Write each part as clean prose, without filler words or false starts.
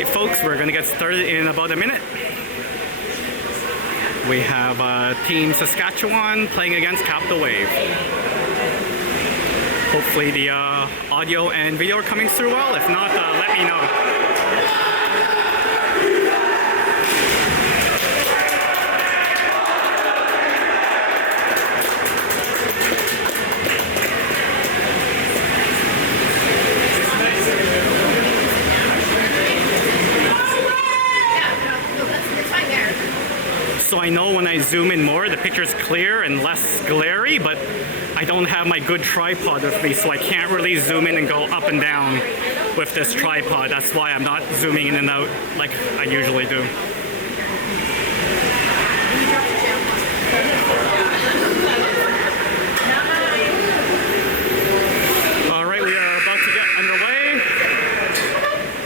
Alright folks, we're gonna get started in about a minute. We have Team Saskatchewan playing against Capital Wave. Hopefully the audio and video are coming through well. If not, let me know. So I know when I zoom in more, the picture's clear and less glary, but I don't have my good tripod with me, so I can't really zoom in and go up and down with this tripod. That's why I'm not zooming in and out like I usually do. Alright, we are about to get underway.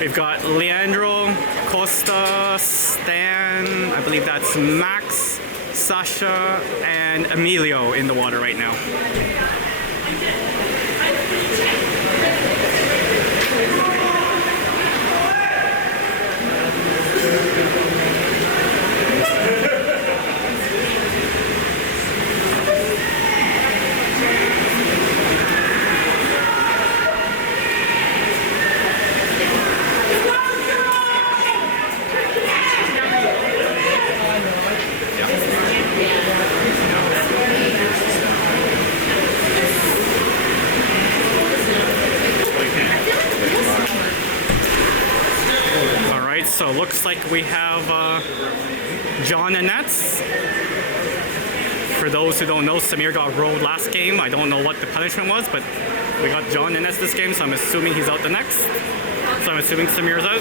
We've got Leandro, Costa, Stan, I believe that's Max, Sasha, and Emilio in the water right now. So looks like we have John and Nets. For those who don't know, Samir got rolled last game. I don't know what the punishment was, but we got John and Nets this game, so I'm assuming he's out the next. So I'm assuming Samir's out.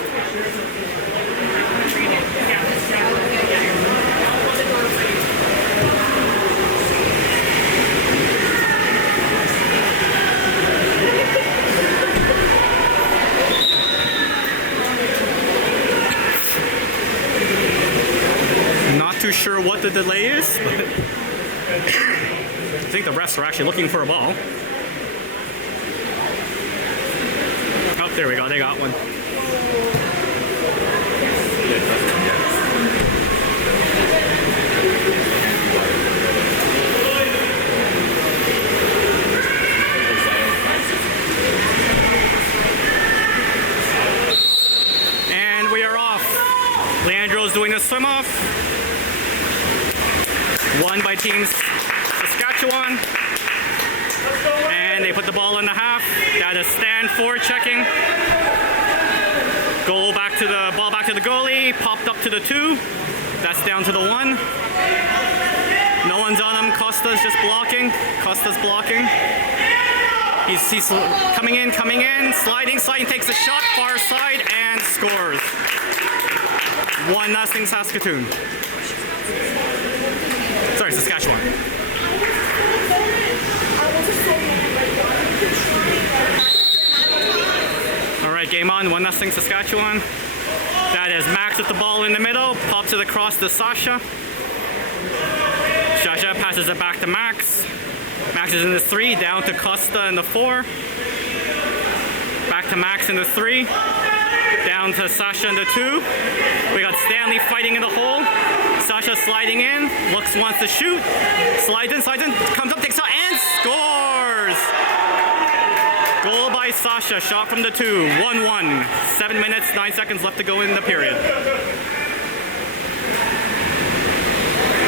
Too sure what the delay is, but I think the refs are actually looking for a ball. Oh, there we go, they got one. And we are off. Leandro's doing a swim off. Won by Team Saskatchewan, and they put the ball in the half. That is stand for checking. Ball back to the goalie, popped up to the 2. That's down to the 1. No one's on him. Costa's just blocking. Costa's blocking. He's coming in, sliding, takes a shot, far side, and scores. 1-0 Saskatoon. Sorry, Saskatchewan. Alright, game on. 1-0 Saskatchewan. That is Max with the ball in the middle. Pops it across to Sasha. Sasha passes it back to Max. Max is in the 3. Down to Costa in the 4. Back to Max in the 3. Down to Sasha in the 2. We got Stanley fighting in the hole. Sasha sliding in, wants to shoot, slides in, comes up, takes out, and scores! Goal by Sasha, shot from the 2, 1-1. 7 minutes, 9 seconds left to go in the period.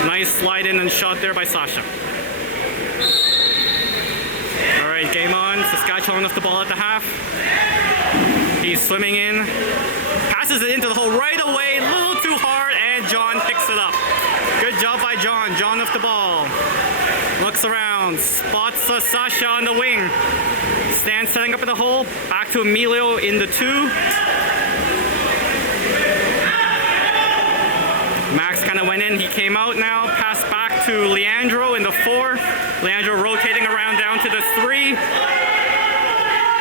Nice slide in and shot there by Sasha. Alright, game on. Saskatchewan with the ball at the half. He's swimming in, passes it into the hole right away, a little too hard, and John picks it up. Good job by John. John with the ball. Looks around, spots Sasha on the wing. Stan setting up in the hole, back to Emilio in the 2. Max kind of went in, he came out now, pass back to Leandro in the 4. Leandro rotating around down to the 3.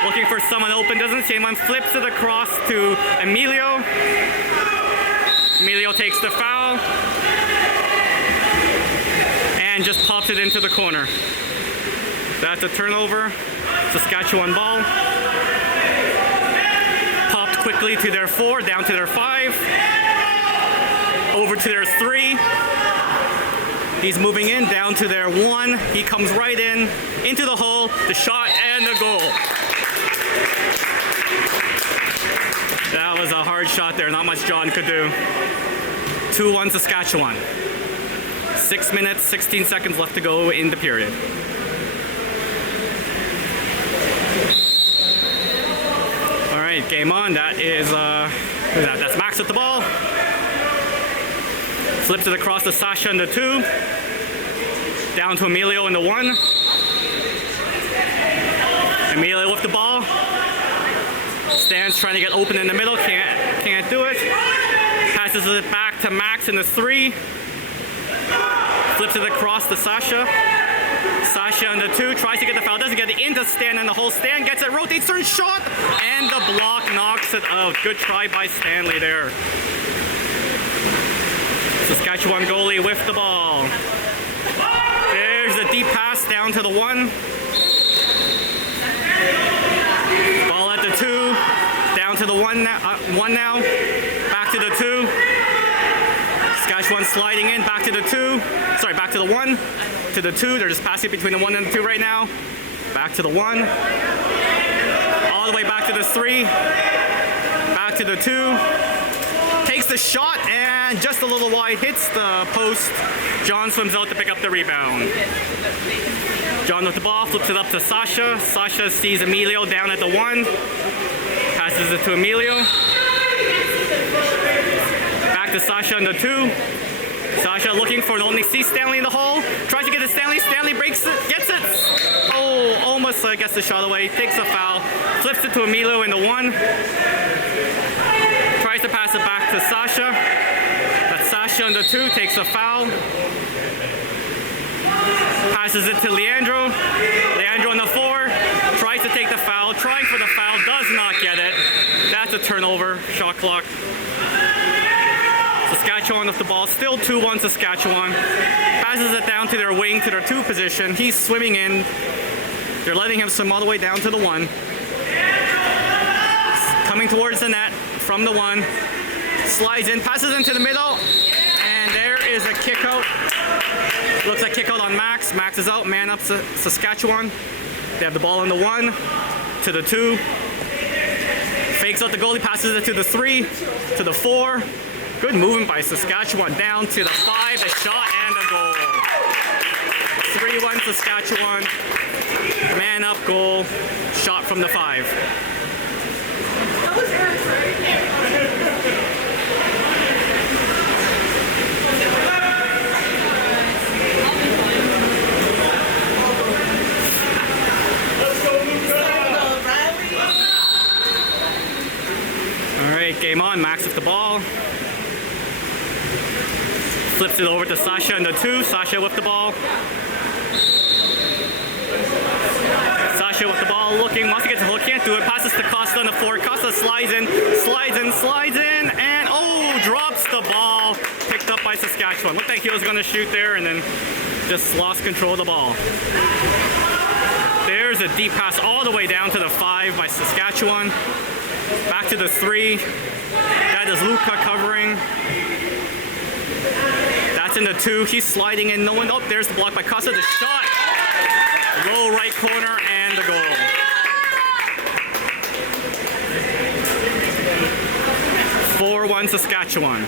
Looking for someone open, doesn't see anyone, flips it across to Emilio. Emilio takes the foul and just pops it into the corner. That's a turnover. Saskatchewan ball. Popped quickly to their 4, down to their 5, over to their 3. He's moving in, down to their 1. He comes right in, into the hole, the shot, and the goal. That was a hard shot there, not much John could do. 2-1 Saskatchewan. 6 minutes, 16 seconds left to go in the period. All right, game on. That is, that's Max with the ball. Flips it across to Sasha in the 2. Down to Emilio in the 1. Emilio with the ball. Stands trying to get open in the middle, can't do it. Passes it back to Max in the 3. Flips it across to Sasha. Sasha in the 2, tries to get the foul, doesn't get it into Stan, and the whole Stan gets it, rotates, turns, shot, and the block knocks it out. Good try by Stanley there. Saskatchewan goalie with the ball. There's a deep pass down to the 1. Ball at the 2. Down to the 1 now. Back to the 2. Saskatchewan sliding in. Back to the 2. Sorry, back to the 1. To the 2. They're just passing between the 1 and the 2 right now. Back to the 1. All the way back to the 3. Back to the 2. Takes the shot and just a little wide, hits the post. John swims out to pick up the rebound. John with the ball, flips it up to Sasha. Sasha sees Emilio down at the 1. Passes it to Emilio. Back to Sasha in the 2. Sasha looking for it, only sees Stanley in the hole. Tries to get to Stanley. Stanley breaks it, gets it. Oh, almost gets the shot away. Takes a foul. Flips it to Emilio in the 1. Tries to pass it back to Sasha. But Sasha in the 2 takes a foul. Passes it to Leandro. Leandro in the 4. Tries to take the foul. Trying for the foul. Does not get it. That's a turnover. Shot clock. Saskatchewan with the ball. Still 2-1 Saskatchewan. Passes it down to their wing, to their 2 position. He's swimming in. They're letting him swim all the way down to the 1. Coming towards the net from the 1. Slides in, passes into the middle. And there is a kick out. Looks like kick out on Max. Max is out, man up Saskatchewan. They have the ball on the 1, to the 2. Fakes out the goalie, passes it to the 3, to the 4. Good movement by Saskatchewan, down to the 5, a shot and a goal. 3-1 Saskatchewan. Man up goal, shot from the 5. Alright, game on. Max with the ball. Flips it over to Sasha in the 2. Sasha with the ball. Sasha with the ball, looking, wants to get to the hole, can't do it. Passes to Costa on the 4. Costa slides in, and oh, drops the ball. Picked up by Saskatchewan. Looked like he was going to shoot there and then just lost control of the ball. There's a deep pass all the way down to the 5 by Saskatchewan. Back to the 3. That is Luka covering. That's in the 2. He's sliding in. No one. Oh, there's the block by Costa. The shot. Low right corner and the goal. (4-1) Saskatchewan.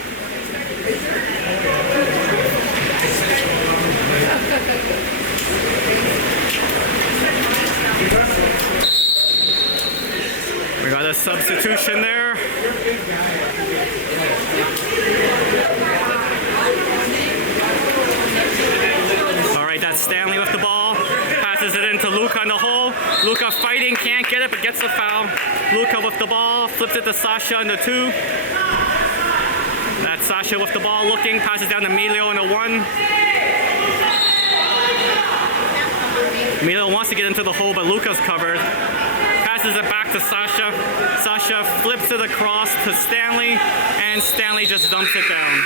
We got a substitution there. All right, that's Stanley with the ball. Passes it into Luka in the hole. Luka fighting, can't get it, but gets the foul. Luka with the ball, flips it to Sasha in the 2. That's Sasha with the ball, looking, passes down to Emilio in the 1. Emilio wants to get into the hole, but Luka's covered. Passes it back to Sasha. Sasha flips it across to Stanley, and Stanley just dumps it down.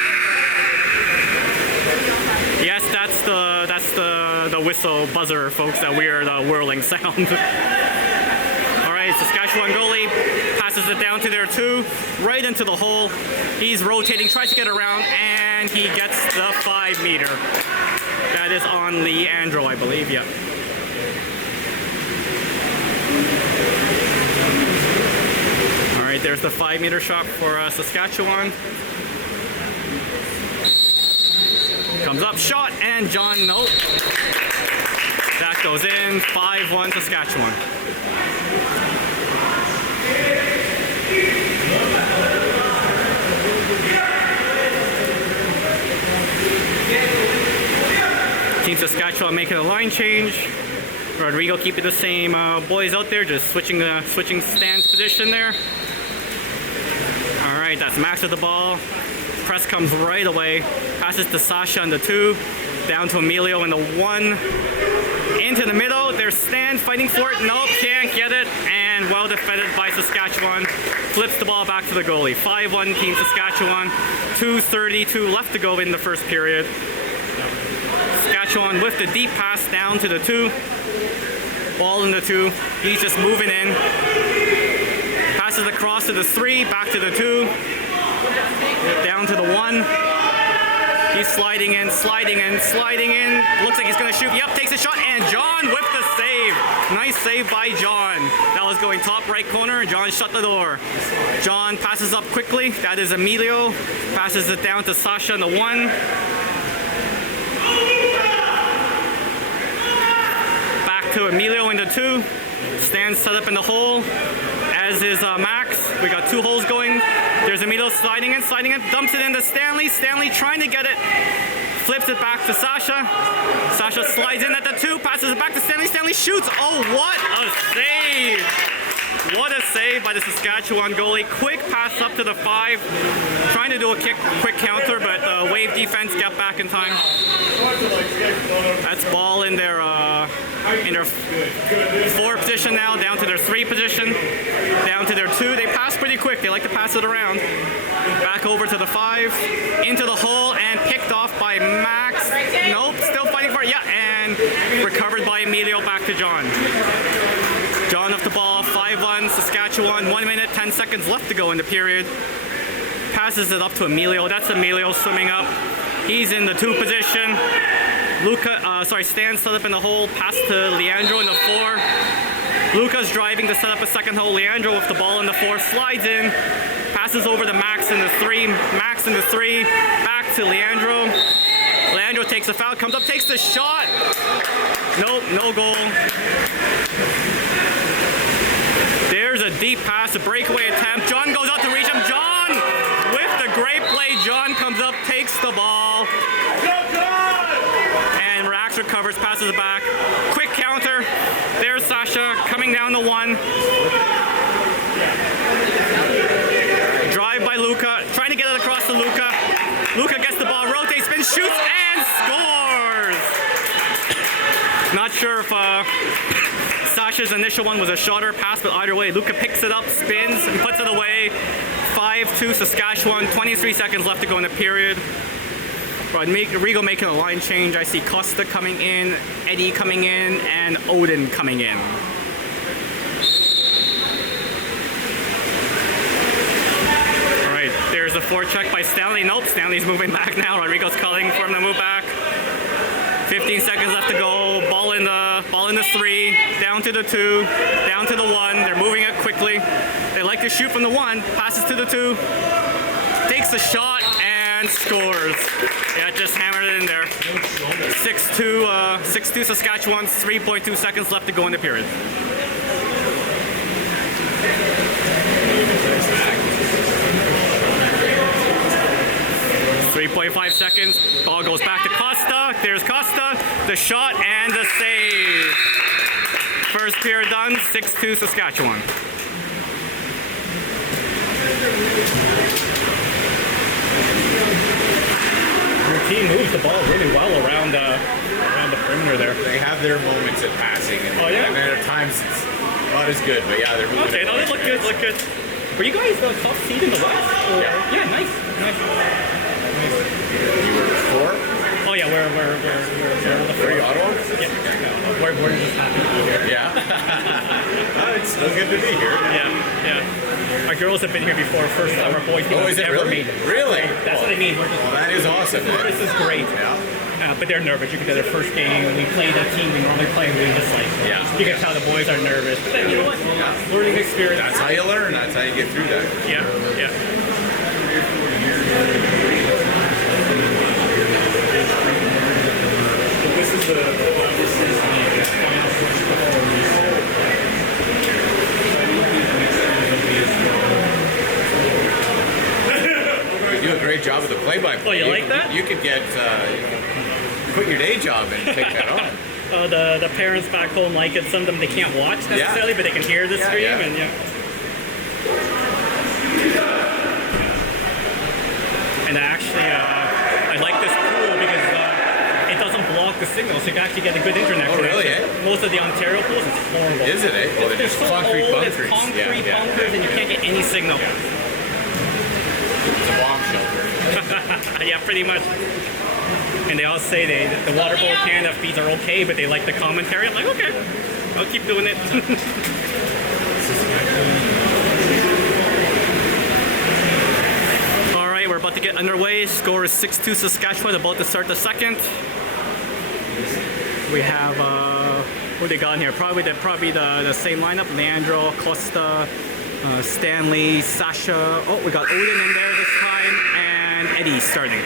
Yes, that's the whistle buzzer, folks, that we are the whirling sound. All right, right, Saskatchewan goalie passes it down to their 2, right into the hole. He's rotating, tries to get around, and he gets the 5 meter. That is on Leandro, I believe, yeah. All right, there's the 5 meter shot for Saskatchewan. Comes up, shot, and John, nope. That goes in, 5-1 Saskatchewan. Team Saskatchewan making a line change. Rodrigo keeping the same boys out there, just switching stance position there. All right, that's Max with the ball. Press comes right away. Passes to Sasha in the 2, down to Emilio in the 1. Into the middle, there's Stan fighting for it. Nope, can't get it. And well defended by Saskatchewan. Flips the ball back to the goalie. 5-1 Team Saskatchewan. 2:32 left to go in the first period. Saskatchewan with the deep pass down to the 2. Ball in the 2. He's just moving in. Passes across to the 3, back to the 2. Down to the 1. He's sliding in. Looks like he's going to shoot. Yep, takes a shot, and John with the save. Nice save by John. That was going top right corner. John shut the door. John passes up quickly. That is Emilio. Passes it down to Sasha in the 1. Back to Emilio in the 2. Stands set up in the hole, as is Max. We got 2 holes going. There's Emilio sliding in, dumps it into Stanley. Stanley trying to get it. Flips it back to Sasha. Sasha slides in at the 2, passes it back to Stanley. Stanley shoots. Oh, what a save! What a save by the Saskatchewan goalie. Quick pass up to the 5. Trying to do a quick counter, but the Wave defense got back in time. That's ball in their 4 position now, down to their 3 position, down to their 2. They pass pretty quick. They like to pass it around. Back over to the 5, into the hole, and picked off by Max. Nope, still fighting for it. Yeah, and recovered by Emilio. Back to John. John off the ball, 5-1 Saskatchewan. 1 minute, 10 seconds left to go in the period. Passes it up to Emilio. That's Emilio swimming up. He's in the 2 position. Stan set up in the hole, pass to Leandro in the 4. Luca's driving to set up a second hole. Leandro with the ball in the 4, slides in, passes over to Max in the 3. Max in the 3, back to Leandro. Leandro takes a foul, comes up, takes the shot. Nope, no goal. There's a deep pass, a breakaway attempt. John goes out to reach him. John with the great play. John comes up, takes the ball. And Rax recovers, passes it back. Quick counter. There's Sasha coming down the 1. Drive by Luca. Trying to get it across to Luca. Luca gets the ball, rotates, spins, shoots, and scores! Not sure if Sasha's initial one was a shot or pass, but either way, Luca picks it up, spins, and puts it away. 5-2 Saskatchewan, 23 seconds left to go in the period. Rodrigo making a line change. I see Costa coming in, Eddie coming in, and Odin coming in. All right, there's a forecheck by Stanley. Nope, Stanley's moving back now. Rodrigo's calling for him to move back. 15 seconds left to go. Ball in the 3, down to the 2, down to the 1. They're moving it quickly. They like to shoot from the 1. Passes to the 2. Takes the shot and scores. Yeah, just hammered it in there. 6-2 Saskatchewan. 3.2 seconds left to go in the period. .5 seconds. Ball goes back to Costa. There's Costa. The shot and the save. First period done. 6-2 Saskatchewan. Your team moves the ball really well around the perimeter there. They have their moments at passing, and, and at times it's not as good. But yeah, they're moving. Okay, no, they look good. Look good. Were you guys the top seed in the West? Or? Yeah, nice. You were 4? Oh yeah, we're the 4. Are you Ottawa? Yeah. we're just happy to be here. Yeah. It's still good to be here. Yeah. Our girls have been here before. First time our boys Oh, is it ever really? made it. Really? That's what I mean. Well, that is awesome. This is great. But they're nervous. You can tell their first game. We played a team we normally play. We just like, you can tell the boys are nervous. But then, you know what? Learning experience. That's how you learn. That's how you get through that. Yeah. This is the final push before we start. You do a great job with the play-by-play. Oh, you like that? You could get quit your day job and take that on. The parents back home like it. Some of them they can't watch necessarily, but they can hear the stream and And actually, I like this pool because it doesn't block the signal, so you can actually get a good internet connection. Really, eh? Most of the Ontario pools, it's horrible. Is it, eh? Well, they're just so concrete old, bunkers. It's concrete bunkers, and you can't get any signal. It's a bomb shelter. Yeah, pretty much. And they all say the water polo Canada feeds are okay, but they like the commentary. I'm like, okay, I'll keep doing it. All right, we're about to get underway. Score is 6-2 Saskatchewan, about to start the second. We have, what they got in here? Probably the same lineup. Leandro, Costa, Stanley, Sasha. Oh, we got Odin in there this time, and Eddie starting.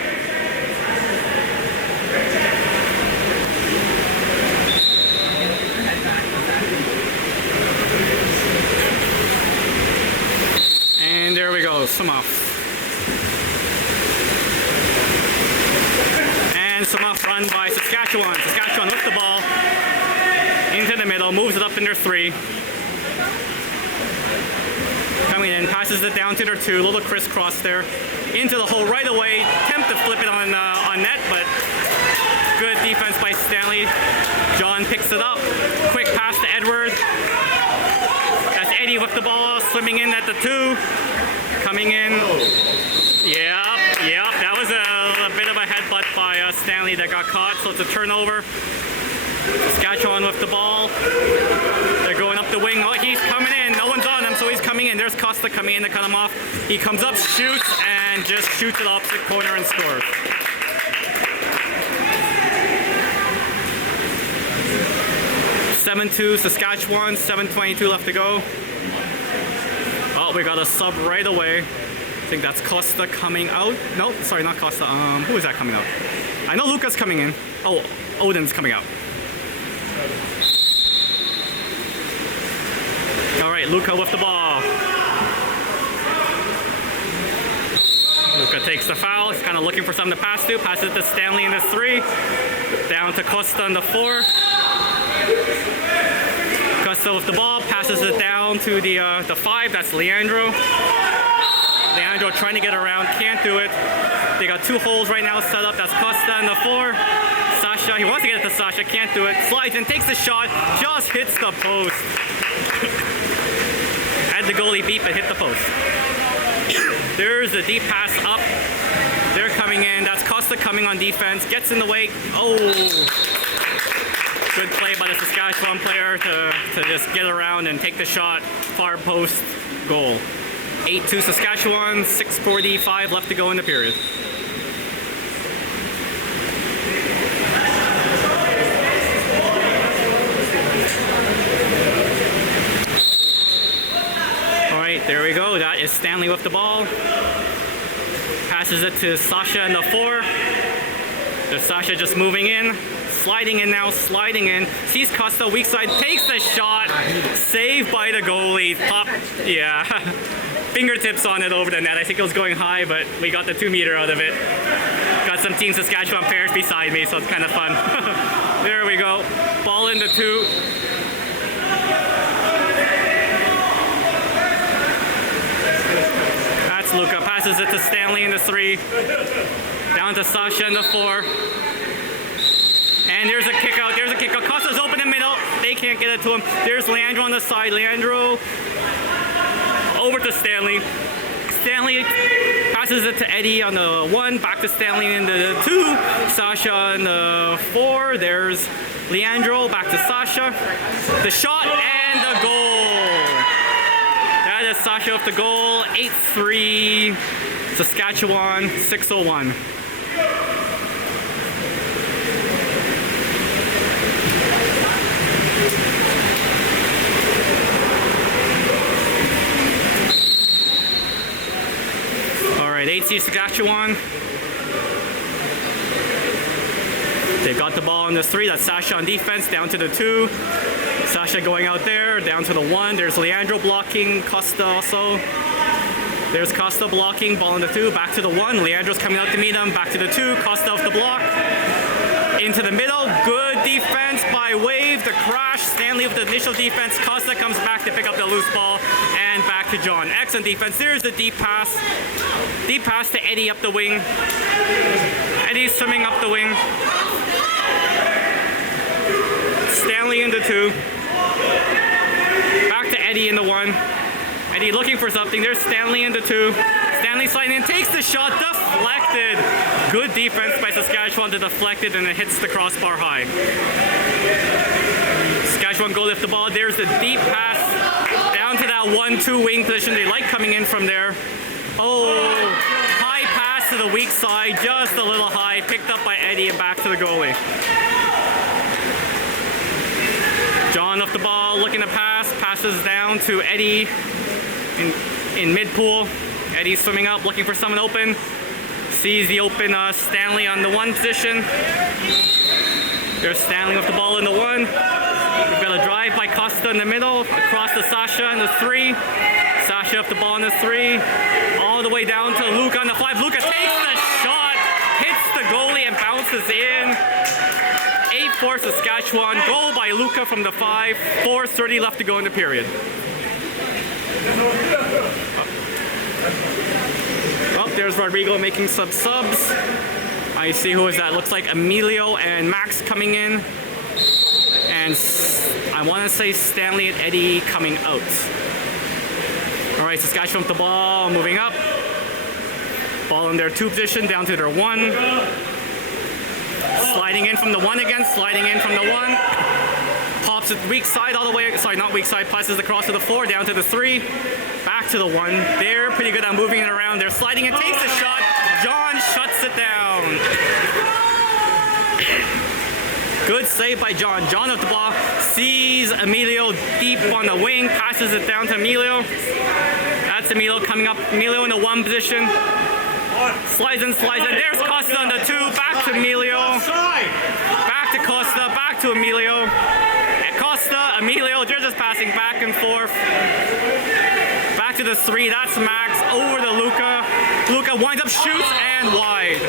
And there we go, Samoff. And Samoff run by Saskatchewan. Saskatchewan with the ball into the middle, moves it up in their 3. Coming in, passes it down to their 2, little crisscross there. Into the hole right away, attempt to flip it on net, but good defense by Stanley. John picks it up, quick pass to Edward. That's Eddie with the ball, swimming in at the 2. Coming in. Yep. That was a bit of a headbutt by Stanley that got caught, so it's a turnover. Saskatchewan with the ball. They're going up the wing. Oh, he's coming in. No one's on him, so he's coming in. There's Costa coming in to cut him off. He comes up, shoots, and just shoots it opposite corner and scores. (7-2) Saskatchewan. 7:22 left to go. Oh, we got a sub right away. I think that's Costa coming out. No, sorry, not Costa. Who is that coming out? I know Luca's coming in. Oh, Odin's coming out. All right, Luca with the ball. Luca takes the foul. He's kind of looking for something to pass to. Passes it to Stanley in the 3. Down to Costa in the 4. Costa with the ball. Passes it down to the 5. That's Leandro. Leandro trying to get around. Can't do it. They got 2 holes right now set up. That's Costa in the 4. Sasha. He wants to get it to Sasha. Can't do it. Slides and takes the shot. Just hits the post. Had the goalie beat, but hit the post. There's the deep pass up. They're coming in. That's Costa coming on defense. Gets in the way. Oh. Good play by the Saskatchewan player to just get around and take the shot. Far post goal. 8-2 Saskatchewan. 6:45 left to go in the period. There we go. That is Stanley with the ball. Passes it to Sasha in the 4. There's Sasha just moving in. Sliding in now, sliding in. Sees Costa, weak side, takes the shot. Saved by the goalie. Pop, yeah. Fingertips on it over the net. I think it was going high, but we got the 2 meter out of it. Got some Team Saskatchewan pairs beside me, so it's kind of fun. There we go. Ball into 2. Luca passes it to Stanley in the 3. Down to Sasha in the 4. And there's a kick out. There's a kick out. Costa's open in the middle. They can't get it to him. There's Leandro on the side. Leandro over to Stanley. Stanley passes it to Eddie on the 1, back to Stanley in the 2, Sasha in the 4, there's Leandro, back to Sasha, the shot and the goal. That is Sasha with the goal, 8-3, Saskatchewan, 6:01. All right, 8C Saskatchewan. They got the ball on the 3. That's Sasha on defense, down to the 2. Sasha going out there, down to the 1. There's Leandro blocking, Costa also. There's Costa blocking, ball on the 2, back to the 1. Leandro's coming out to meet him, back to the 2. Costa off the block. Into the middle, good defense by Wave, the crash. Stanley with the initial defense. Costa comes back to pick up the loose ball, and back to John. Excellent defense. There's the deep pass. Deep pass to Eddie up the wing. Eddie's swimming up the wing. Stanley in the 2. Back to Eddie in the 1. Eddie looking for something. There's Stanley in the 2. Stanley sliding in, takes the shot, deflected. Good defense by Saskatchewan to deflect it, and it hits the crossbar high. Saskatchewan go lift the ball. There's the deep pass down to that 1-2 wing position. They like coming in from there. Oh, high pass to the weak side, just a little high. Picked up by Eddie and back to the goalie. John off the ball, looking to pass, passes down to Eddie in mid-pool. Eddie's swimming up, looking for someone open. Sees the open Stanley on the 1 position. There's Stanley with the ball in the 1. We've got a drive by Costa in the middle, across to Sasha in the 3. Sasha up the ball in the 3. All the way down to Luca on the 5. Luca takes the shot, hits the goalie and bounces in. 8-4 Saskatchewan. Goal by Luca from the 5. 4:30 left to go in the period. Oh, there's Rodrigo making subs. I see who is that. Looks like Emilio and Max coming in. And I want to say Stanley and Eddie coming out. All right, Saskatchewan with the ball, moving up. Ball in their 2 position, down to their 1. Sliding in from the 1 again, sliding in from the 1. Pops it weak side all the way, sorry, not weak side, passes across to the 4, down to the 3. Back to the 1. They're pretty good at moving it around. They're sliding and takes the shot. John shuts it down. Good save by John. John off the ball, sees Emilio deep on the wing, passes it down to Emilio. That's Emilio coming up. Emilio in the 1 position. Slides in. There's Costa on the 2. Back to Emilio. Back to Costa. Back to Emilio. Costa, Emilio. They're just passing back and forth. Back to the 3. That's Max. Over to Luca. Luca winds up, shoots, and wide.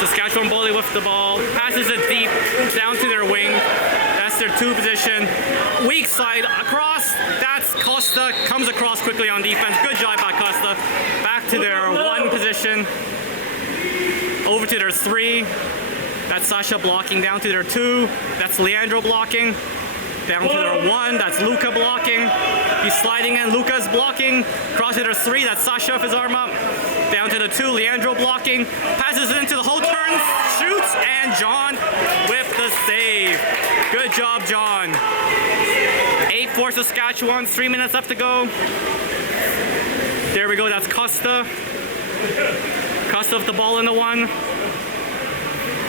Saskatchewan bully with the ball. Passes it deep down to their wing. That's their 2 position. Weak side across. That's Costa. Comes across quickly on defense. Good job by Costa. Back to their 1 position. Over to their 3. That's Sasha blocking down to their 2. That's Leandro blocking. Down to their 1. That's Luca blocking. He's sliding in. Luca's blocking. Cross to their 3. That's Sasha with his arm up. Down to the 2. Leandro blocking. Passes it into the hole, turns, shoots, and John with the save. Good job, John. 8-4 Saskatchewan. 3 minutes left to go. There we go. That's Costa. Costa with the ball in the 1.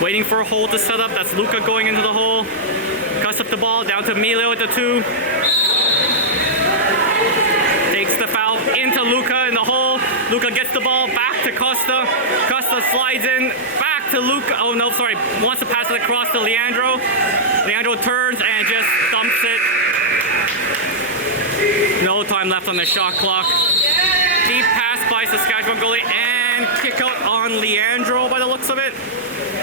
Waiting for a hole to set up. That's Luca going into the hole. Cuts up the ball, down to Emilio at the 2. Takes the foul into Luca in the hole. Luca gets the ball back to Costa. Costa slides in, back to Luca. Oh no, sorry. Wants to pass it across to Leandro. Leandro turns and just dumps it. No time left on the shot clock. Deep pass by Saskatchewan goalie and kick out on Leandro by the looks of it.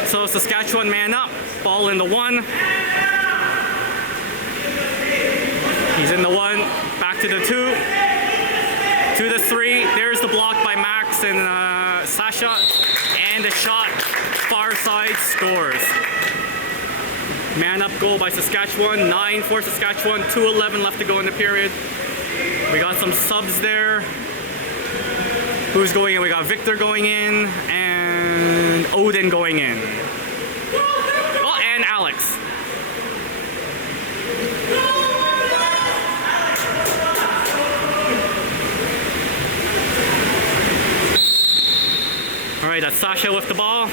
So Saskatchewan man up. Ball in the 1. He's in the 1, back to the 2, to the 3. There's the block by Max and Sasha, and the shot far side scores. Man up goal by Saskatchewan. 9 for Saskatchewan. 2:11 left to go in the period. We got some subs there. Who's going in? We got Victor going in and Odin going in. Oh, and Alex. All right, that's Sasha with the ball.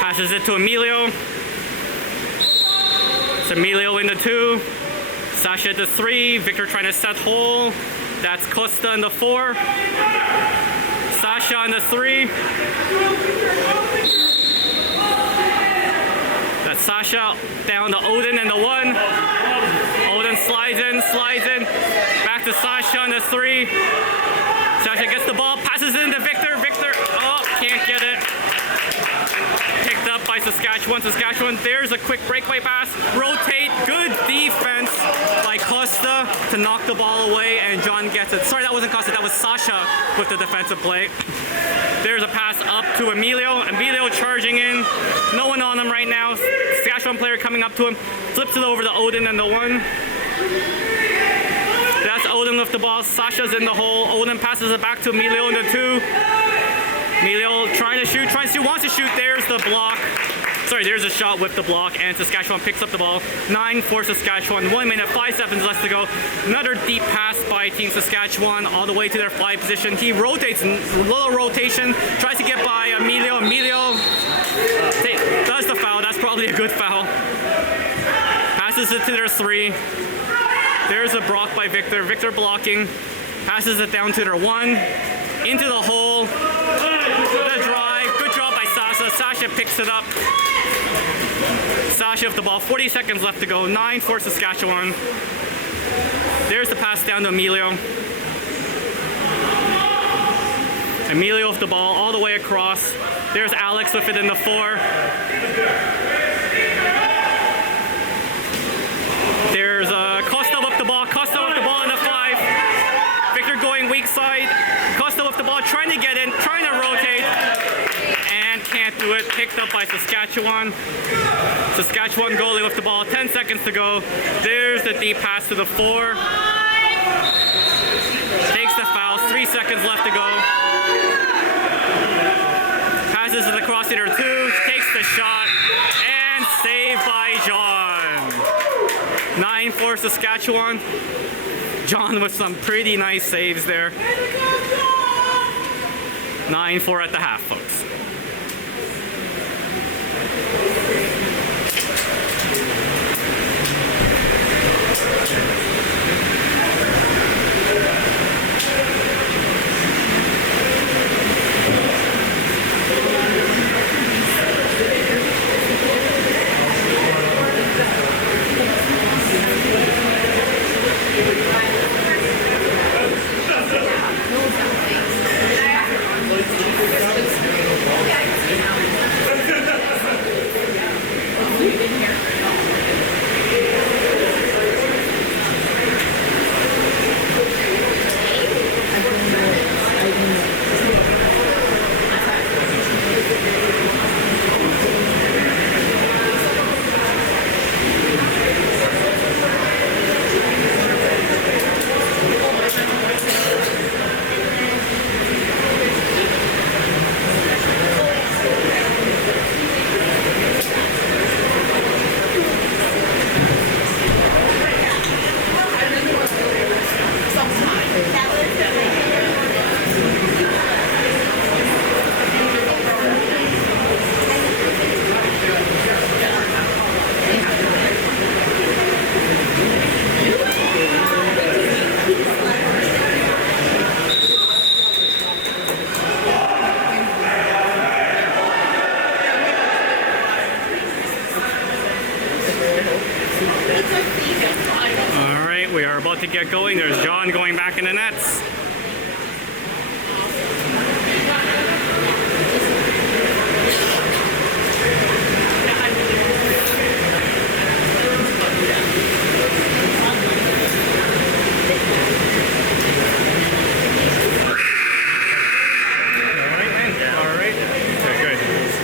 Passes it to Emilio. It's Emilio in the 2. Sasha at the 3. Victor trying to set hole. That's Costa in the 4. Sasha on the 3. That's Sasha down to Odin in the 1. Odin slides in. Back to Sasha on the 3. Sasha gets the ball, passes it into Victor. Victor, oh, can't get it. Picked up by Saskatchewan. There's a quick breakaway pass. Rotate. Good defense by Costa to knock the ball away, and John gets it. Sorry, that wasn't Costa. That was Sasha with the defensive play. There's a pass up to Emilio. Emilio charging in. No one on him right now. Saskatchewan player coming up to him. Flips it over to Odin in the 1. That's Odin with the ball. Sasha's in the hole. Odin passes it back to Emilio in the 2. Emilio trying to shoot, wants to shoot. There's the block. Sorry, there's a shot with the block, and Saskatchewan picks up the ball. 9 for Saskatchewan. 1 minute, 5 seconds left to go. Another deep pass by Team Saskatchewan all the way to their fly position. He rotates, little rotation, tries to get by Emilio. Emilio does the foul. That's probably a good foul. Passes it to their 3. There's a block by Victor. Victor blocking. Passes it down to their 1. Into the hole. The drive. Good job by Sasha. Sasha picks it up. Sasha with the ball. 40 seconds left to go. 9 for Saskatchewan. There's the pass down to Emilio. Emilio with the ball all the way across. There's Alex with it in the 4. There's Costa with the ball. Costa with the ball in the 5. Victor going weak side. Costa with the ball, trying to get in, trying to rotate, and can't do it. Picked up by Saskatchewan. Saskatchewan goalie with the ball. 10 seconds to go. There's the deep pass to the 4. Takes the foul. 3 seconds left to go. Passes it across to their 2. Takes the shot, and saved by John. 9 for Saskatchewan. John with some pretty nice saves there. 9-4 at the half, folks. All right, we are about to get going. There's John going back in the nets. All right. Okay, good.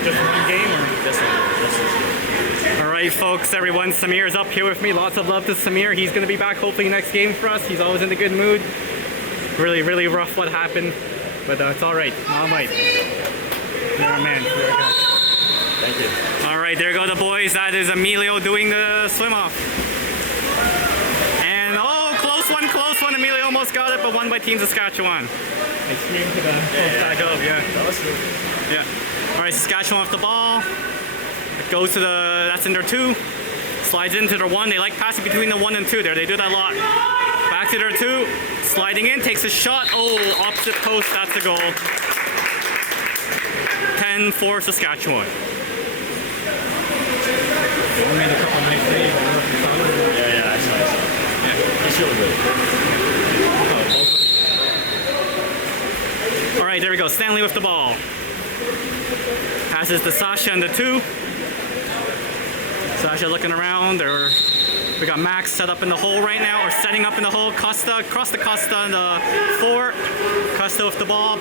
Just one game or this one? Thanks everyone. Samir is up here with me. Lots of love to Samir. He's going to be back hopefully next game for us. He's always in a good mood. Really, really rough what happened, but it's all right. All right. You're a man. You're a guy. Thank you. All right, there go the boys. That is Emilio doing the swim off. And close one. Emilio almost got it, but won by Team Saskatchewan. Nice stream to the back up, yeah. That was good. Yeah. All right, Saskatchewan off the ball. It goes to that's in their 2. Slides into their 1. They like passing between the 1 and 2 there. They do that a lot. Back to their 2. Sliding in, takes a shot. Opposite post. That's a goal. 10-4 Saskatchewan. Made a couple nice saves. Yeah, I saw. Yeah. That's really good. All right, there we go. Stanley with the ball. Passes to Sasha in the 2. Sasha looking around. We got Max set up in the hole right now, or setting up in the hole. Costa, across the Costa in the 4. Costa with the ball.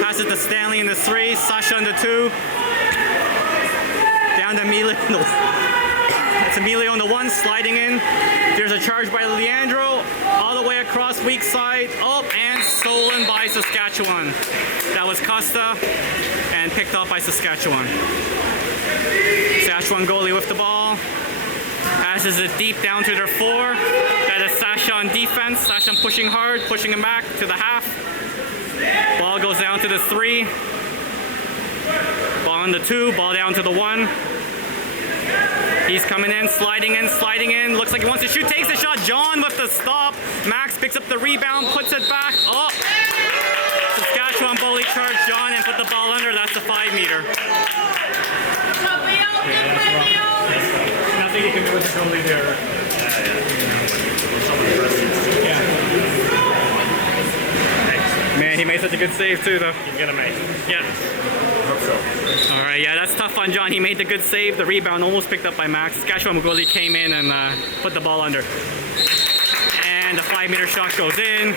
Passes to Stanley in the 3. Sasha in the 2. Down to Emilio. That's Emilio in the 1, sliding in. There's a charge by Leandro. All the way across, weak side. And stolen by Saskatchewan. That was Costa, and picked off by Saskatchewan. Saskatchewan goalie with the ball. Passes it deep down to their 4. That is Sasha on defense. Sasha pushing hard, pushing him back to the half. Ball goes down to the 3. Ball on the 2. Ball down to the 1. He's coming in, sliding in. Looks like he wants to shoot. Takes the shot. John with the stop. Max picks up the rebound, puts it back. Saskatchewan goalie charged John and put the ball under. That's a 5-meter. Nothing you can do with the goalie there. Yeah. Man, he made such a good save too, though. He's gonna make it. Yeah. All right, yeah, that's tough on John. He made the good save. The rebound almost picked up by Max. Saskatchewan goalie came in and put the ball under. And the 5-meter shot goes in.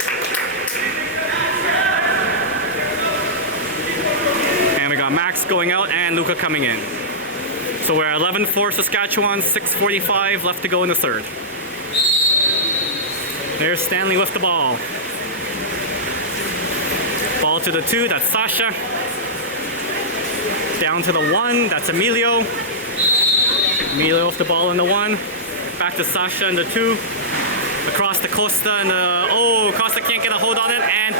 And we got Max going out and Luca coming in. So we're at 11-4 Saskatchewan, 6:45 left to go in the 3rd. There's Stanley with the ball. Ball to the 2, that's Sasha. Down to the 1, that's Emilio. Emilio with the ball in the 1. Back to Sasha in the 2. Across to Costa and Costa can't get a hold on it, and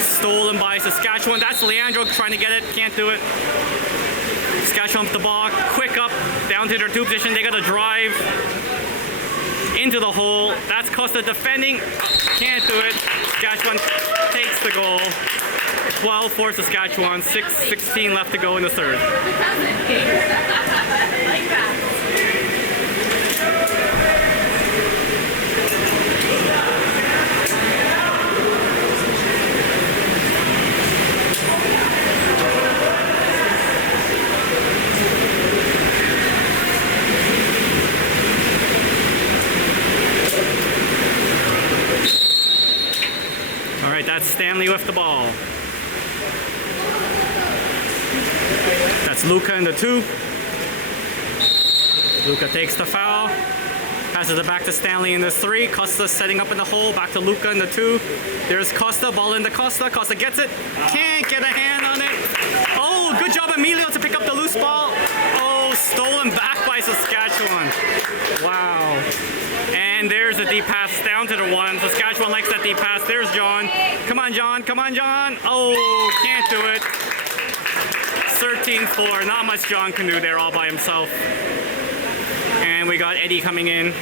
stolen by Saskatchewan. That's Leandro trying to get it, can't do it. Saskatchewan with the ball, quick up, down to their 2 position. They got to drive into the hole. That's Costa defending, can't do it. Saskatchewan takes the goal. 12-4 Saskatchewan, 6:16 left to go in the 3rd. All right, that's Stanley with the ball. That's Luca in the 2. Luca takes the foul. Passes it back to Stanley in the 3. Costa setting up in the hole. Back to Luca in the 2. There's Costa. Ball into Costa. Costa gets it. Can't get a hand on it. Good job Emilio to pick up the loose ball. Stolen back by Saskatchewan. Wow. And there's a deep pass down to the 1. Saskatchewan likes that deep pass. There's John. Come on, John. Can't do it. 13-4. Not much John can do there all by himself. And we got Eddie coming in.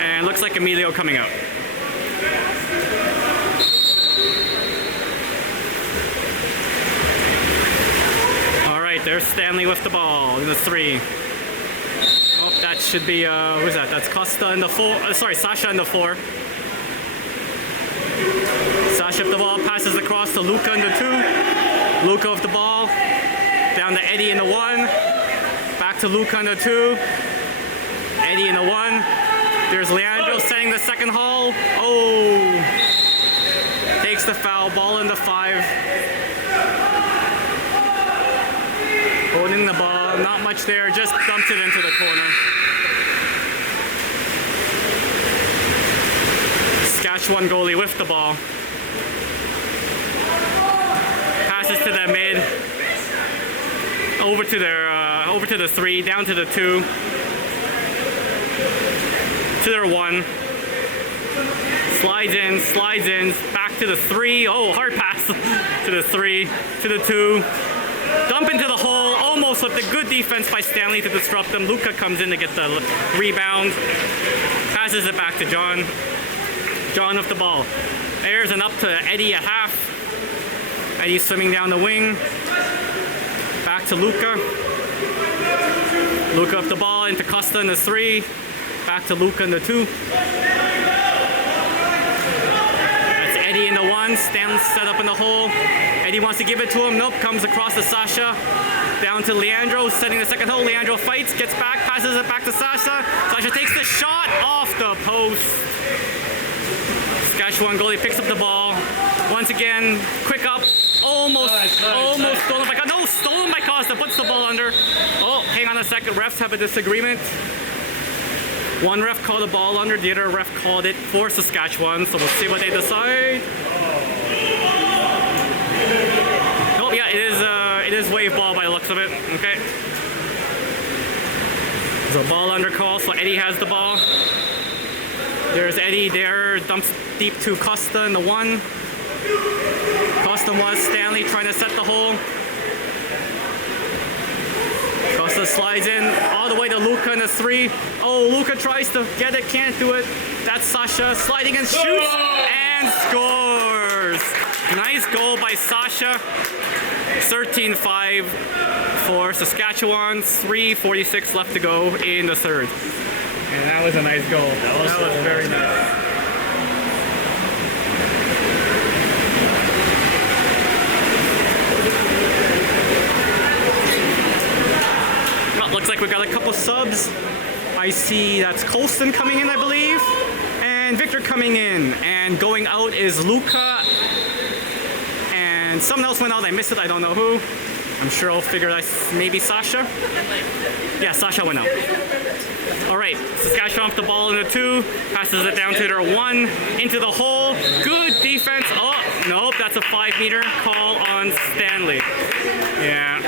And looks like Emilio coming out. All right, there's Stanley with the ball in the 3. That should be, who's that? That's Costa in the 4. Sasha in the 4. Sasha with the ball, passes across to Luca in the 2. Luca with the ball. Down to Eddie in the 1. Back to Luca in the 2. Eddie in the 1. There's Leandro setting the second hole. Takes the foul, ball in the 5. Holding the ball, not much there, just dumped it into the corner. Saskatchewan goalie with the ball. Passes to the mid. Over to the 3, down to the 2. To their 1. Slides in, back to the 3. Oh, hard pass to the 3, to the 2. Dump into the hole, almost with the good defense by Stanley to disrupt them. Luka comes in to get the rebound. Passes it back to John. John with the ball. There's an up to Eddie at half. Eddie swimming down the wing. Back to Luka. Luka up the ball into Costa in the 3. Back to Luka in the 2. That's Eddie in the 1. Stanley set up in the hole. Eddie wants to give it to him. Nope. Comes across to Sasha. Down to Leandro. Setting the second hole. Leandro fights. Gets back. Passes it back to Sasha. Sasha takes the shot off the post. Saskatchewan goalie picks up the ball. Once again, quick up. Almost stolen by Costa. No, stolen by Costa. Puts the ball under. Oh, hang on a second. Refs have a disagreement. One ref called the ball under. The other ref called it for Saskatchewan. So we'll see what they decide. Oh yeah, it is wave ball by the looks of it. Okay. There's a ball under call. So Eddie has the ball. There's Eddie there. Dumps deep to Costa in the 1. Costa was Stanley trying to set the hole. Costa slides in all the way to Luka in the 3. Oh, Luka tries to get it, can't do it. That's Sasha sliding and shoots and scores. Nice goal by Sasha. 13-5 for Saskatchewan. 3:46 left to go in the 3rd. And that was a nice goal. That was very nice. Well, looks like we've got a couple subs. I see that's Colston coming in, I believe. And Victor coming in. And going out is Luka. And someone else went out. I missed it. I don't know who. I'm sure I'll figure out. Maybe Sasha? Yeah, Sasha went out. All right, Saskatchewan off the ball in the 2. Passes it down to their 1. Into the hole. Good defense. Oh, nope. That's a 5-meter call on Stanley. Yeah.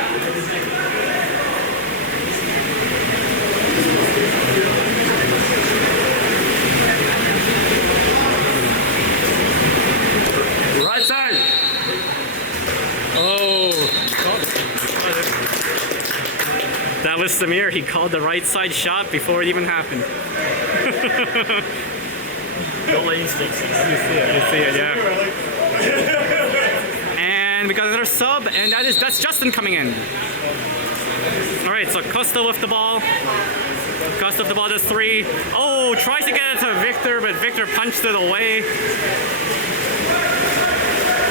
Right side. Oh. That was Samir. He called the right side shot before it even happened. Goalie instincts. You see it, yeah. And we got another sub, and that's Justin coming in. All right, so Costa with the ball. Costa with the ball to 3. Oh, tries to get it to Victor, but Victor punched it away.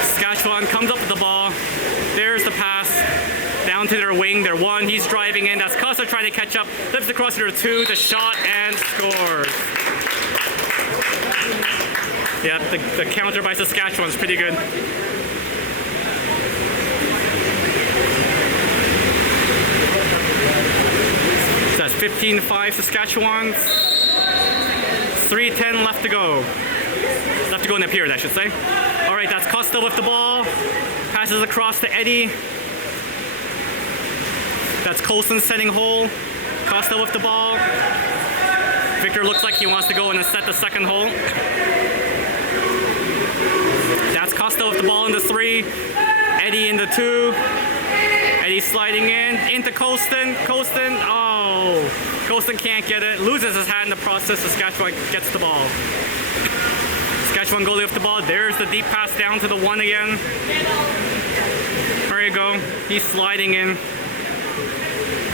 Saskatchewan comes up with the ball. There's the pass. Down to their wing, their 1. He's driving in. That's Costa trying to catch up. Flips across to their 2. The shot and scores. Yeah, the counter by Saskatchewan is pretty good. So that's 15-5 Saskatchewan. 3:10 left to go. Left to go in the period, I should say. All right, that's Costa with the ball. Passes across to Eddie. That's Colson setting hole. Costa with the ball. Victor looks like he wants to go in and set the second hole. That's Costa with the ball in the 3. Eddie in the 2. Eddie sliding in. Into Colston. Colston. Oh. Colston can't get it. Loses his hat in the process. Saskatchewan gets the ball. Saskatchewan goalie with the ball. There's the deep pass down to the 1 again. There you go. He's sliding in.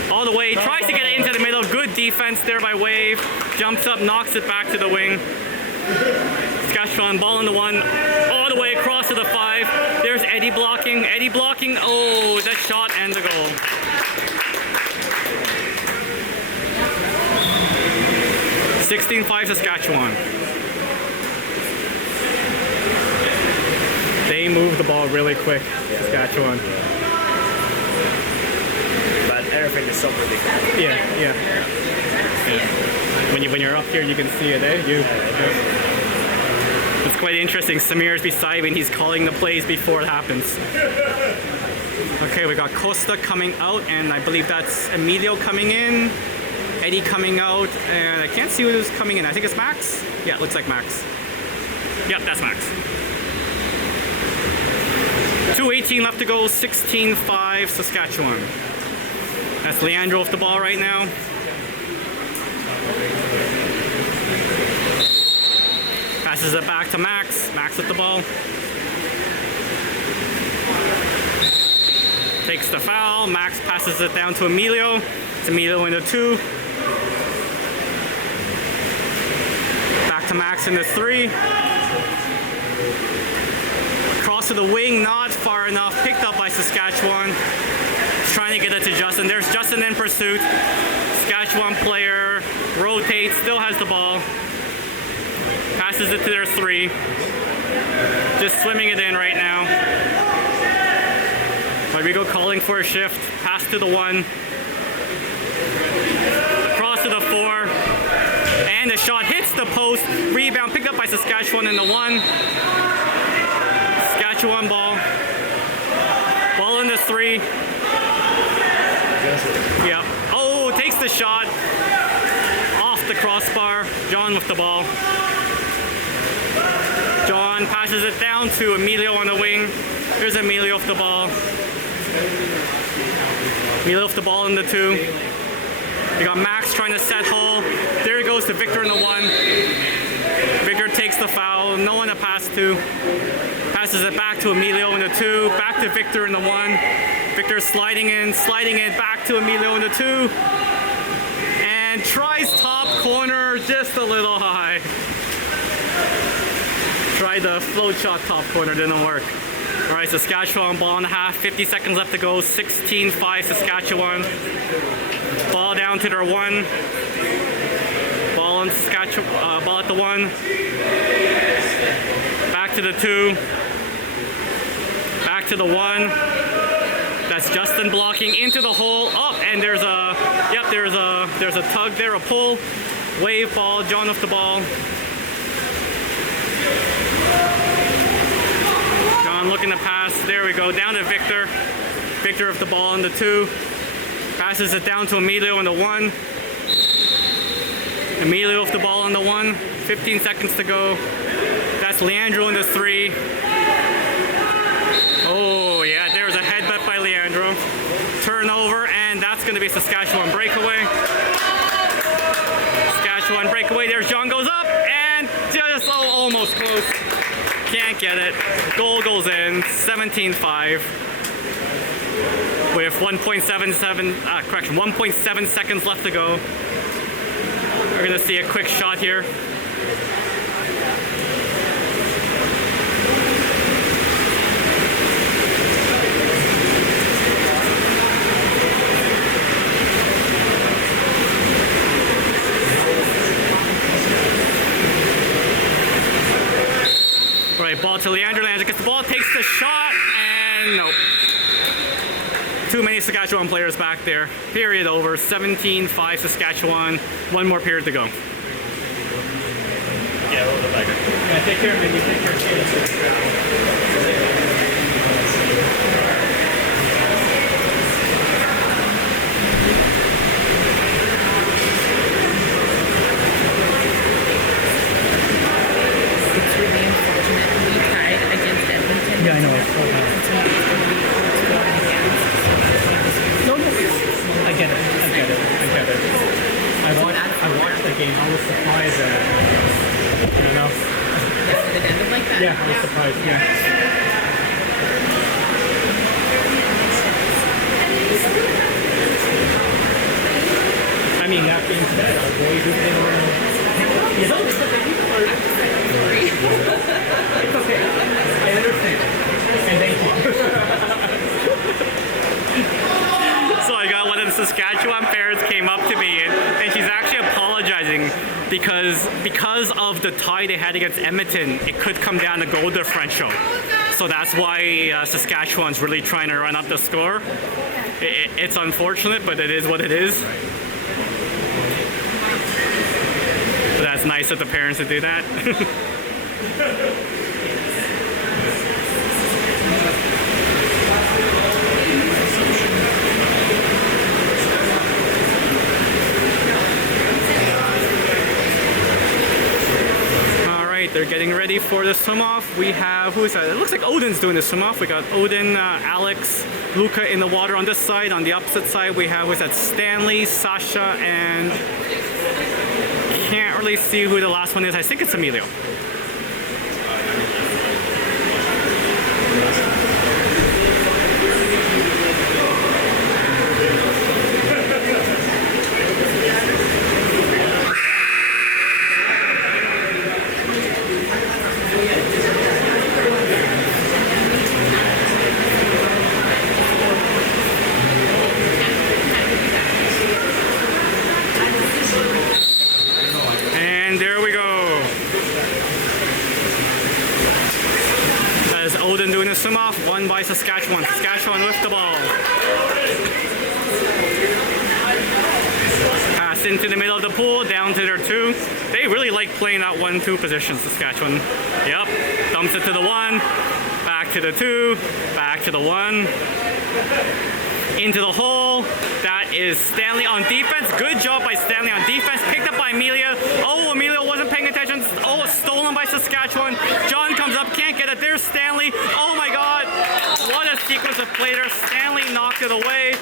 All the way, tries to get it into the middle. Good defense there by Wave. Jumps up, knocks it back to the wing. Saskatchewan ball in the 1. All the way across to the 5. There's Eddie blocking. Eddie blocking. Oh, that shot and the goal. (16-5) Saskatchewan. They move the ball really quick, Saskatchewan. But everything is so really good. Yeah. When you're up here, you can see it, eh? It's quite interesting. Samir's beside me and he's calling the plays before it happens. Okay, we got Costa coming out, and I believe that's Emilio coming in. Eddie coming out, and I can't see who's coming in. I think it's Max. Yeah, it looks like Max. Yep, that's Max. 2:18 left to go, 16-5 Saskatchewan. That's Leandro with the ball right now. Passes it back to Max. Max with the ball. Takes the foul. Max passes it down to Emilio. It's Emilio in the 2. Back to Max in the 3. Cross to the wing, not far enough. Picked up by Saskatchewan. Trying to get it to Justin. There's Justin in pursuit. Saskatchewan player rotates, still has the ball. Passes it to their 3. Just swimming it in right now. Rodrigo calling for a shift. Pass to the 1. Across to the 4. And the shot hits the post. Rebound picked up by Saskatchewan in the 1. Saskatchewan ball. Ball in the 3. Yeah. Oh, takes the shot. Off the crossbar. John with the ball. John passes it down to Emilio on the wing. There's Emilio with the ball. Emilio with the ball in the 2. You got Max trying to set hole. There it goes to Victor in the 1. Victor takes the foul. No one to pass to. Passes it back to Emilio in the 2. Back to Victor in the 1. Victor sliding in, back to Emilio in the 2. And tries top corner, just a little high. Tried the float shot top corner, didn't work. All right, Saskatchewan ball in the half, 50 seconds left to go, 16-5 Saskatchewan. Ball down to their 1. Ball in Saskatchewan, ball at the 1. Back to the 2. Back to the 1. That's Justin blocking into the hole. Oh, and there's a tug there, a pull. Wave ball, John with the ball. John looking to pass. There we go, down to Victor. Victor with the ball in the 2. Passes it down to Emilio in the 1. Emilio with the ball on the 1. 15 seconds to go. That's Leandro in the 3. Oh yeah, there's a headbutt by Leandro. Turnover, and that's going to be Saskatchewan breakaway. Saskatchewan breakaway. There's John goes up and just almost close. Can't get it. Goal goes in. 17-5. With 1.7 seconds left to go. We're going to see a quick shot here. Right, ball to Leandro. Leandro gets the ball, takes the shot, and nope. Too many Saskatchewan players back there. Period over. 17-5 Saskatchewan. 1 more period to go. Yeah, a little bit better. Yeah, take care, man. You take care. It's really unfortunate. We tied against Edmonton. Yeah, I know. No, I get it. I watched the game. I was surprised at it. You know? Yes, it ended like that. Yeah, I was surprised. Yeah. I mean, that being said, our boys who came around. You know, it's okay. It's okay. I understand. And thank you. So I got one of the Saskatchewan parents came up to me and she's actually apologizing because of the tie they had against Edmonton, it could come down to goal differential. So that's why Saskatchewan's really trying to run up the score. It's unfortunate, but it is what it is. But that's nice of the parents to do that. They're getting ready for the swim-off. We have, who is that? It looks like Odin's doing the swim-off. We got Odin, Alex, Luca in the water on this side. On the opposite side, we have, who's that? Stanley, Sasha, and can't really see who the last one is. I think it's Emilio. Doing a swim off, won by Saskatchewan. Saskatchewan with the ball. Pass into the middle of the pool, down to their 2. They really like playing that 1-2 position, Saskatchewan. Yep, dumps it to the 1, back to the 2, back to the 1. Into the hole. That is Stanley on defense. Good job by Stanley on defense. Picked up by Amelia. Oh, Amelia wasn't paying attention. Oh, stolen by Saskatchewan. John comes up, can't get it. There's Stanley. Oh my God. What a sequence of play there. Stanley knocked it away.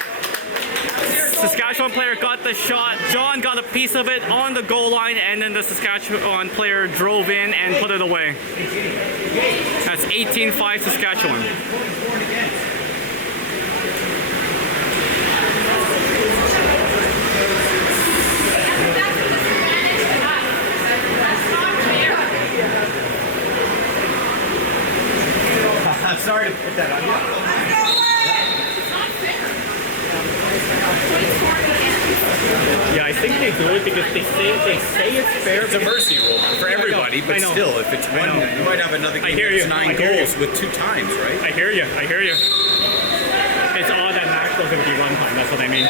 Saskatchewan player got the shot. John got a piece of it on the goal line, and then the Saskatchewan player drove in and put it away. That's 18-5 Saskatchewan. I'm sorry to put that on you. Yeah, I think they do it because they say it's fair. It's a mercy rule for everybody, but still, if it's one, you might have another game that's 9 goals with 2 times, right? I hear you. It's odd that Maxwell's going to be run time. That's what I mean.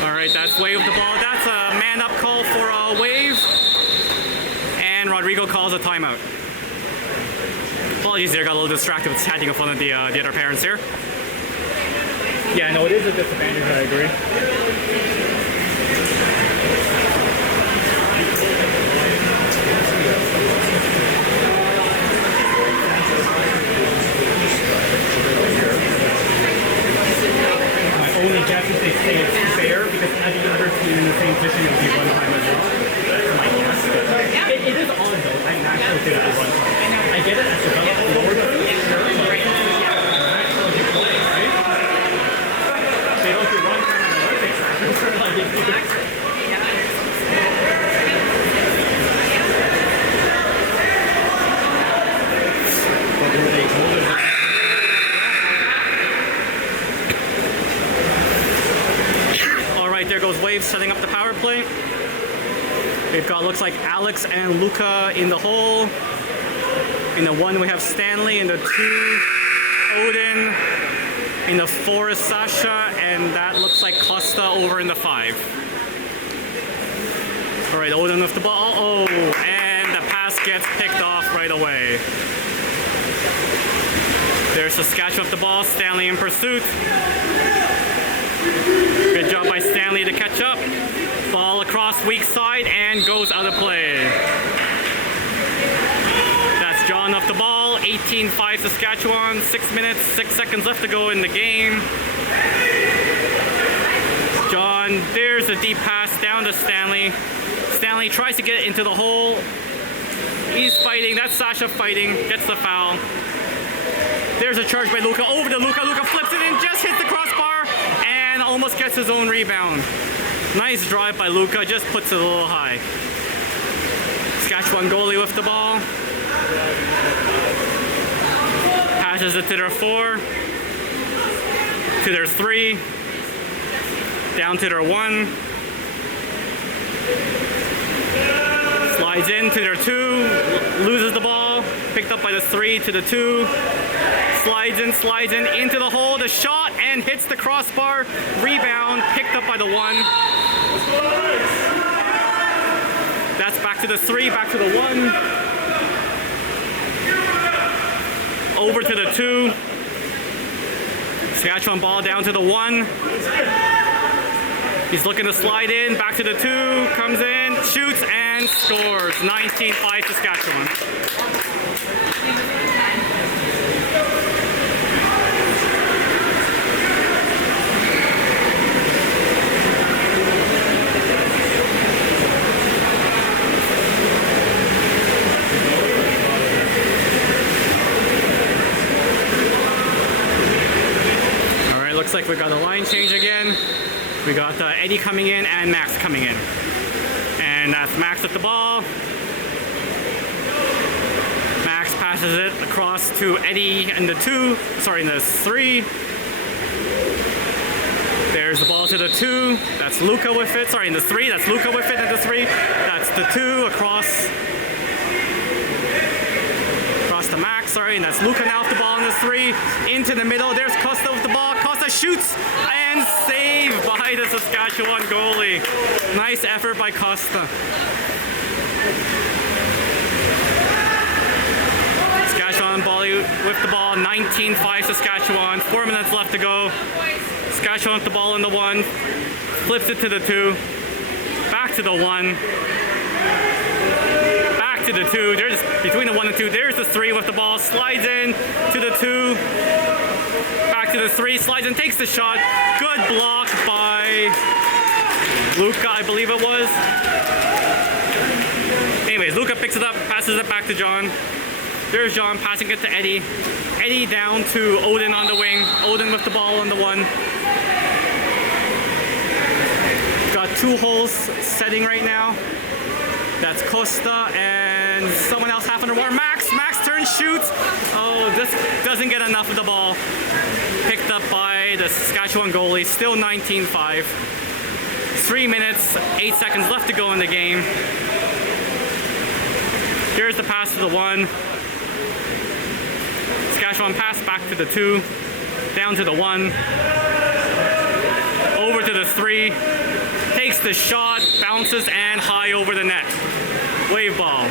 All right, that's Wave with the ball. That's a man-up call for Wave. And Rodrigo calls a timeout. Apologies there, got a little distracted with chatting in front of the other parents here. Yeah, no, it is a disadvantage, I agree. My only guess is they say it's fair because adding other team in the same position will be one time as well. That's my guess. It is odd though. I'm actually good at one time. I get it as a lower team. They don't do one time on the Olympics. All right, there goes Wave setting up the power play. We've got, looks like Alex and Luca in the hole. In the 1 we have Stanley, in the 2 Odin, in the 4 is Sasha, and that looks like Costa over in the 5. All right, Odin with the ball. Oh, and the pass gets picked off right away. There's Saskatchewan with the ball, Stanley in pursuit. Good job by Stanley to catch up. Ball across weak side and goes out of play. That's John off the ball. 18-5 Saskatchewan. 6 minutes, 6 seconds left to go in the game. John, there's a deep pass down to Stanley. Stanley tries to get it into the hole. He's fighting. That's Sasha fighting. Gets the foul. There's a charge by Luca. Over to Luca. Luca flips it in. Just hits the crossbar and almost gets his own rebound. Nice drive by Luca. Just puts it a little high. Saskatchewan goalie with the ball. Passes it to their 4. To their 3. Down to their 1. Slides in to their 2. Loses the ball. Picked up by the 3 to the 2. slides in into the hole, the shot, and hits the crossbar. Rebound, picked up by the 1. That's back to the 3, back to the 1. Over to the 2. Saskatchewan ball down to the 1. He's looking to slide in, back to the 2, comes in, shoots, and scores. 19-5 Saskatchewan. Looks like we got a line change again. We got Eddie coming in and Max coming in. And that's Max with the ball. Max passes it across to Eddie in the 2, sorry, in the 3. There's the ball to the 2. That's Luca with it. Sorry, in the 3. That's Luca with it in the 3. That's the 2 across to Max, sorry, and that's Luca now with the ball in the 3. Into the middle, there's Costa with the ball. Costa shoots and saved by the Saskatchewan goalie. Nice effort by Costa. Saskatchewan with the ball, 19-5 Saskatchewan. 4 minutes left to go. Saskatchewan with the ball in the 1. Flips it to the 2. Back to the 1. To the 2, there's between the 1 and 2, there's the 3 with the ball, slides in to the 2, back to the 3, slides in, takes the shot, good block by Luca, I believe it was. Anyways, Luca picks it up, passes it back to John. There's John passing it to Eddie. Eddie down to Odin on the wing, Odin with the ball on the 1. Got 2 holes setting right now. That's Costa and someone else half underwater. Max turns, shoots. Oh, this doesn't get enough of the ball. Picked up by the Saskatchewan goalie. Still 19-5. 3 minutes, 8 seconds left to go in the game. Here's the pass to the 1. Saskatchewan pass back to the 2. Down to the 1. Over to the 3. Takes the shot, bounces, and high over the net. Wave ball.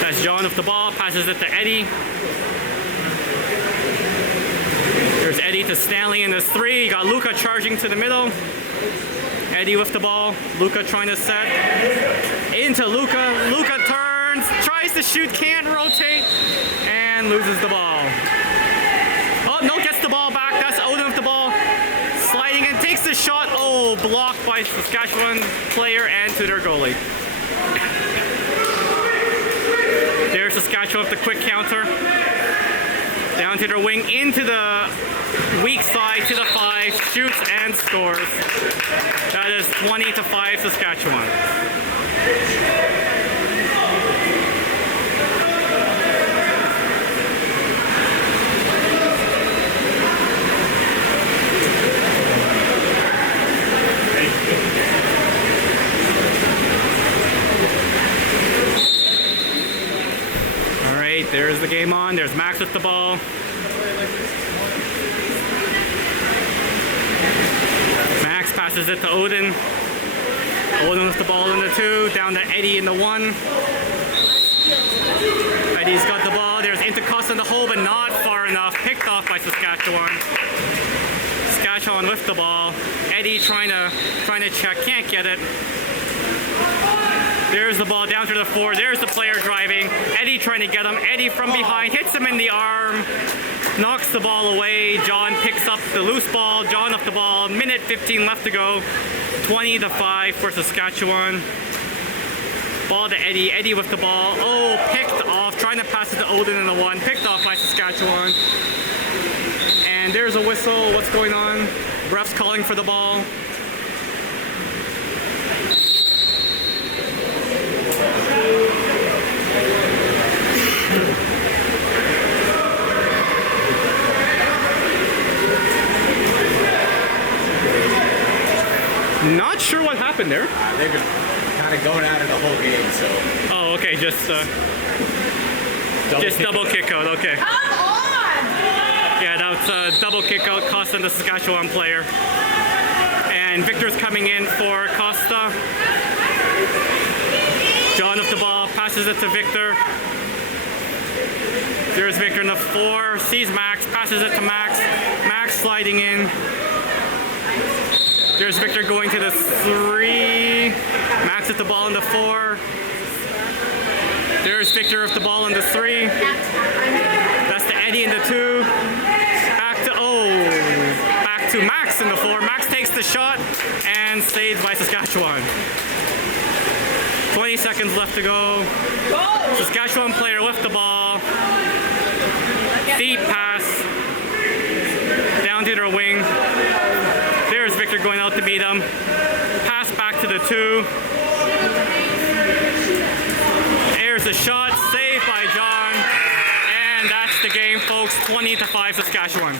That's John with the ball, passes it to Eddie. There's Eddie to Stanley in the 3. You got Luca charging to the middle. Eddie with the ball. Luca trying to set. Into Luca. Luca turns, tries to shoot, can't rotate, and loses the ball. No, gets the ball back. That's Odin with the ball. Sliding in, takes the shot. Oh, blocked by Saskatchewan player and to their goalie. There's Saskatchewan with the quick counter. Down to their wing, into the weak side, to the 5. Shoots and scores. That is 20-5 Saskatchewan. There's the game on. There's Max with the ball. Max passes it to Odin. Odin with the ball in the 2. Down to Eddie in the 1. Eddie's got the ball. There's into Costa in the hole, but not far enough. Picked off by Saskatchewan. Saskatchewan with the ball. Eddie trying to check. Can't get it. There's the ball down to the 4. There's the player driving. Eddie trying to get him. Eddie from behind hits him in the arm. Knocks the ball away. John picks up the loose ball. John off the ball. Minute 15 left to go. 20-5 for Saskatchewan. Ball to Eddie. Eddie with the ball. Oh, picked off. Trying to pass it to Odin in the 1. Picked off by Saskatchewan. And there's a whistle. What's going on? Ref's calling for the ball. Not sure what happened there. They're gonna kind of going at it the whole game, so. Oh, okay, just double kick out, okay. Yeah, that's a double kick out, costing the Saskatchewan player. And Victor's coming in for Costa. John up the ball, passes it to Victor. There's Victor in the 4, sees Max, passes it to Max. Max sliding in. There's Victor going to the 3. Max with the ball in the 4. There's Victor with the ball in the 3. That's to Eddie in the 2. Back to Max in the 4. Max takes the shot and saved by Saskatchewan. 20 seconds left to go. Saskatchewan player with the ball. Deep pass. Down to their wing. There's Victor going out to beat him. Pass back to the 2. There's a shot. Saved by John. And that's the game, folks. 20-5 Saskatchewan.